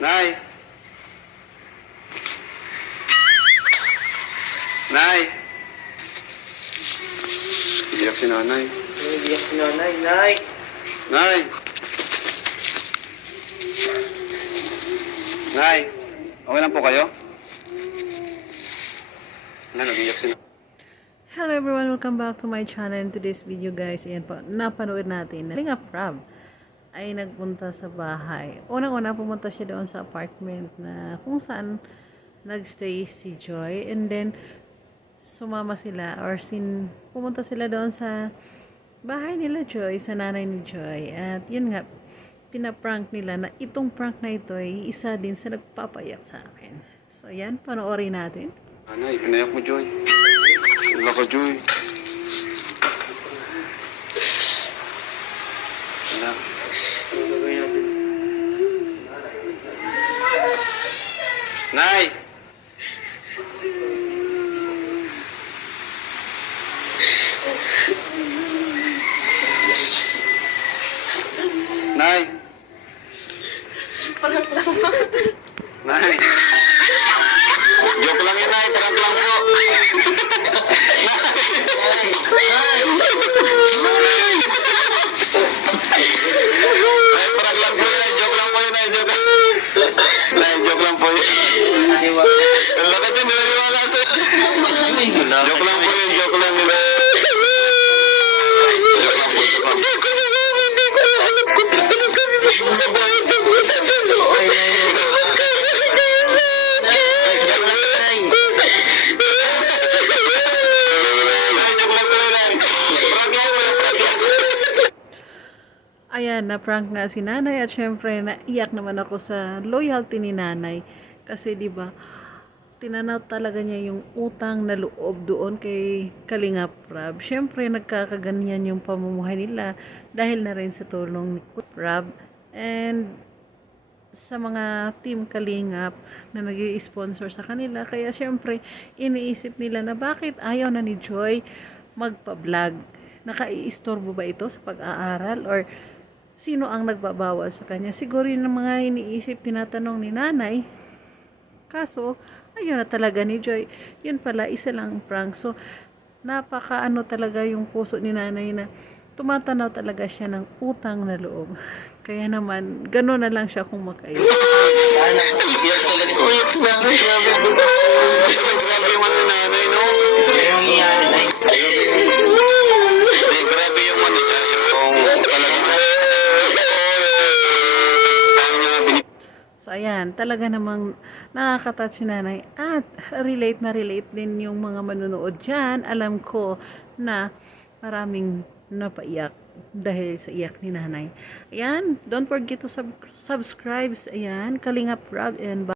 Nay! Nay! Iyak si nanay. Iiyak si nanay. Nay! Nay! Nay! Okay lang po kayo? Nay, nag-iyak si nanay. Hello everyone, welcome back to my channel. In today's video guys, ayan po, napanood natin na Kalingap Rob ay nagpunta sa bahay. Unang-una pumunta siya doon sa apartment na kung saan nagstay si Joy, and then sumama sila pumunta sila doon sa bahay nila Joy, sa nanay ni Joy. At yun nga, pinaprank nila na itong prank na ito ay isa din sa nagpapayak sa akin. So yan, panoorin natin. Nanay, pinayak mo, Joy. Wala ka, Joy. Wala. Ano gagawin natin? Nay! Nay! Nay! Joke lang yun, Nay. Prank lang po. Ay, prank lang po yun, Nay. Joke lang po yun, Nay. Joke lang. Nay, joke lang po yun. Wala ka dyan, naniwala sa'yo. Joke lang po yun, joke lang nila. Joke lang po, joke lang. Ayan, na-prank nga si nanay at syempre naiyak naman ako sa loyalty ni nanay. Kasi 'di ba, tinanaw talaga niya yung utang na loob doon kay Kalingap Rob. Syempre nagkakaganyan yung pamumuhay nila dahil na rin sa tulong ni Rob and sa mga team Kalingap na nag-i-sponsor sa kanila. Kaya syempre iniisip nila na bakit ayaw na ni Joy magpa-vlog. Nakaiistorbo ba ito sa pag-aaral or sino ang nagbabawal sa kanya? Siguro yun ang mga iniisip, tinatanong ni nanay. Kaso, ayun na talaga ni Joy. Yun pala, isa lang prank. So, napakaano talaga yung puso ni nanay na tumatanaw talaga siya ng utang na loob. Kaya naman, gano'n na lang siya kung makayo. Uyak si nanay, grabe. Grabe yung ano ni nanay, no? Yung iyan, Nay. Grabe yung ano niya, yung talagang So, ayan, talaga namang nakaka-touch si nanay at relate na relate din yung mga manunood dyan. Alam ko na maraming napaiyak dahil sa iyak ni nanay. Ayan, don't forget to subscribe. Ayan, Kalingap Rob and